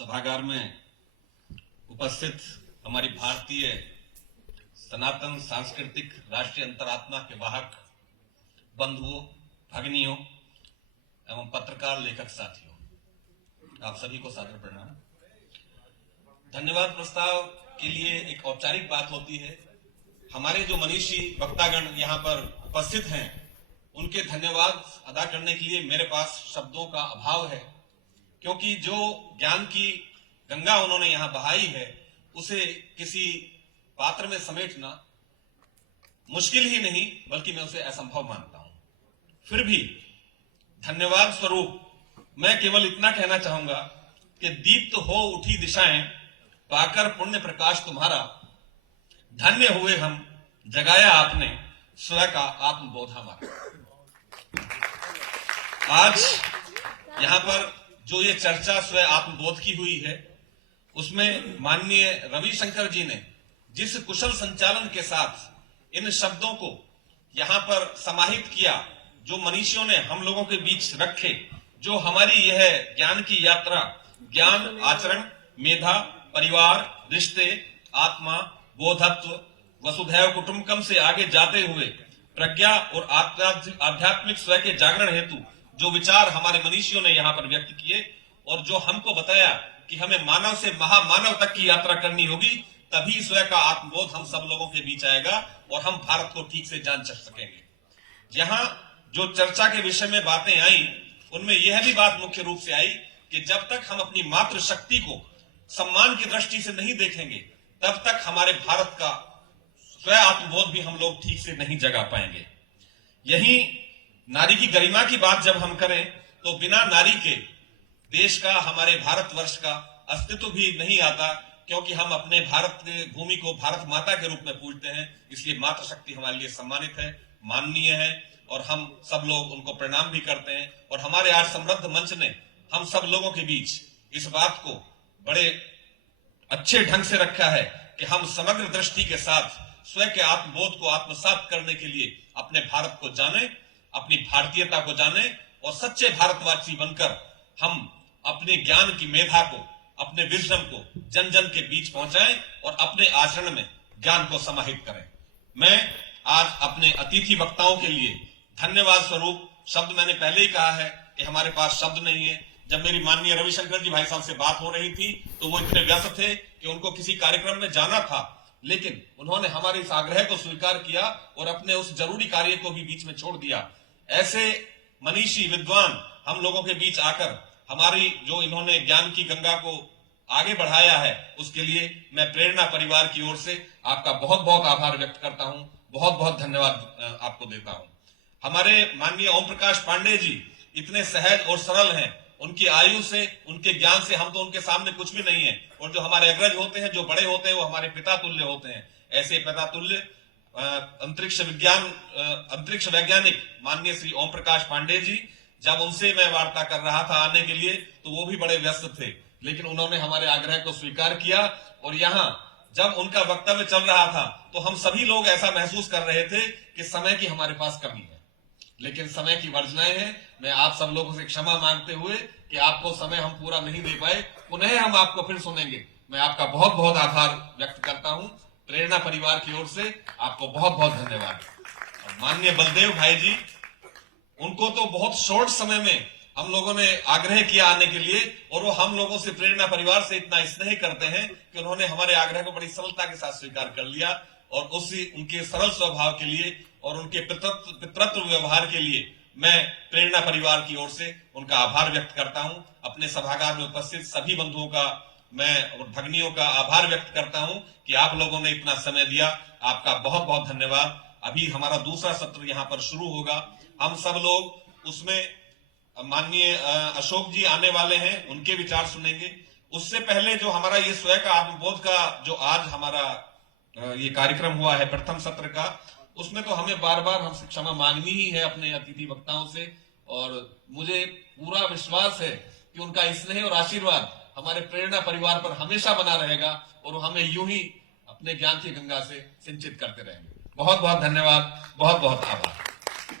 सभागार में उपस्थित हमारी भारतीय सनातन सांस्कृतिक राष्ट्रीय अंतरात्मा के वाहक बंधुओं, भगिनियों एवं पत्रकार लेखक साथियों, आप सभी को सादर प्रणाम। धन्यवाद प्रस्ताव के लिए एक औपचारिक बात होती है। हमारे जो मनीषी वक्तागण यहाँ पर उपस्थित हैं, उनके धन्यवाद अदा करने के लिए मेरे पास शब्दों का अभाव है, क्योंकि जो ज्ञान की गंगा उन्होंने यहाँ बहाई है उसे किसी पात्र में समेटना मुश्किल ही नहीं बल्कि मैं उसे असंभव मानता हूं। फिर भी धन्यवाद स्वरूप मैं केवल इतना कहना चाहूंगा कि दीप्त हो उठी दिशाएं पाकर पुण्य प्रकाश तुम्हारा, धन्य हुए हम जगाया आपने स्वयं का आत्मबोध हमारा। आज यहां पर जो ये चर्चा स्वयं आत्मबोध की हुई है, उसमें माननीय रविशंकर जी ने जिस कुशल संचालन के साथ इन शब्दों को यहां पर समाहित किया, जो मनीषियों ने हम लोगों के बीच रखे, जो हमारी यह ज्ञान की यात्रा ज्ञान, आचरण, मेधा, परिवार, रिश्ते, आत्मा, बोधत्व, वसुधैव कुटुंबकम से आगे जाते हुए प्रज्ञा और आध्यात्मिक स्वयं के जागरण हेतु जो विचार हमारे मनीषियों ने यहाँ पर व्यक्त किए और जो हमको बताया कि हमें मानव से महामानव तक की यात्रा करनी होगी, तभी स्वयं का आत्मबोध हम सब लोगों के बीच आएगा और हम भारत को ठीक से जान सकेंगे। यहाँ जो चर्चा के विषय में बातें आई, उनमें यह भी बात मुख्य रूप से आई कि जब तक हम अपनी मातृशक्ति को सम्मान की दृष्टि से नहीं देखेंगे, तब तक हमारे भारत का स्वयं आत्मबोध भी हम लोग ठीक से नहीं जगा पाएंगे। यही नारी की गरिमा की बात जब हम करें तो बिना नारी के देश का, हमारे भारतवर्ष का अस्तित्व भी नहीं आता, क्योंकि हम अपने भारत की भूमि को भारत माता के रूप में पूजते हैं। इसलिए मातृशक्ति हमारे लिए सम्मानित है, माननीय है और हम सब लोग उनको प्रणाम भी करते हैं। और हमारे आज समृद्ध मंच ने हम सब लोगों के बीच इस बात को बड़े अच्छे ढंग से रखा है कि हम समग्र दृष्टि के साथ स्वयं के आत्मबोध को आत्मसात करने के लिए अपने भारत को जाने, अपनी भारतीयता को जाने और सच्चे भारतवासी बनकर हम अपने ज्ञान की मेधा को, अपने विजडम को जन जन के बीच पहुंचाएं और अपने आचरण में ज्ञान को समाहित करें। मैं आज अपने अतिथि वक्ताओं के लिए धन्यवाद स्वरूप शब्द, मैंने पहले ही कहा है कि हमारे पास शब्द नहीं है। जब मेरी माननीय रविशंकर जी भाई साहब से बात हो रही थी तो वो इतने व्यस्त थे कि उनको किसी कार्यक्रम में जाना था, लेकिन उन्होंने हमारे इस आग्रह को स्वीकार किया और अपने उस जरूरी कार्य को भी बीच में छोड़ दिया। ऐसे मनीषी विद्वान हम लोगों के बीच आकर हमारी जो इन्होंने ज्ञान की गंगा को आगे बढ़ाया है, उसके लिए मैं प्रेरणा परिवार की ओर से आपका बहुत बहुत आभार व्यक्त करता हूं, बहुत बहुत धन्यवाद आपको देता हूं। हमारे माननीय ओम प्रकाश पांडे जी इतने सहज और सरल हैं, उनकी आयु से, उनके ज्ञान से हम तो उनके सामने कुछ भी नहीं है। और जो हमारे अग्रज होते हैं, जो बड़े होते हैं, वो हमारे पिता तुल्य होते हैं। ऐसे पिता तुल्य अंतरिक्ष वैज्ञानिक माननीय श्री ओम प्रकाश पांडे जी, जब उनसे मैं वार्ता कर रहा था आने के लिए तो वो भी बड़े व्यस्त थे, लेकिन उन्होंने हमारे आग्रह को स्वीकार किया। और यहाँ जब उनका वक्तव्य चल रहा था तो हम सभी लोग ऐसा महसूस कर रहे थे कि समय की हमारे पास कमी है, लेकिन समय की वर्जनाएं हैं। मैं आप सब लोगों से क्षमा मांगते हुए कि आपको समय हम पूरा नहीं दे पाए, पुनः हम आपको फिर सुनेंगे। मैं आपका बहुत बहुत आभार व्यक्त करता हूं। प्रेरणा परिवार की ओर से आपको बहुत बहुत धन्यवाद। माननीय बलदेव भाई जी, उनको तो बहुत शॉर्ट समय में हम लोगों ने आग्रह किया आने के लिए, और वो हम लोगों से, प्रेरणा परिवार से इतना स्नेह करते हैं कि उन्होंने हमारे आग्रह को बड़ी सरलता के साथ स्वीकार कर लिया। और उसी उनके सरल स्वभाव के लिए और उनके पितृत्व व्यवहार के लिए मैं प्रेरणा परिवार की ओर से उनका आभार व्यक्त करता हूं। अपने सभागार में उपस्थित सभी बंधुओं का मैं और भगिनियों का आभार व्यक्त करता हूं कि आप लोगों ने इतना समय दिया। आपका बहुत बहुत धन्यवाद। अभी हमारा दूसरा सत्र यहाँ पर शुरू होगा। हम सब लोग उसमें माननीय अशोक जी आने वाले हैं, उनके विचार सुनेंगे। उससे पहले जो हमारा ये स्वयं का आत्मबोध का जो आज हमारा ये कार्यक्रम हुआ है प्रथम सत्र का, उसमें तो हमें बार बार हमसे क्षमा मांगनी ही है अपने अतिथि वक्ताओं से। और मुझे पूरा विश्वास है कि उनका स्नेह और आशीर्वाद हमारे प्रेरणा परिवार पर हमेशा बना रहेगा और हमें यूं ही अपने ज्ञान की गंगा से सिंचित करते रहेंगे। बहुत बहुत धन्यवाद, बहुत बहुत आभार।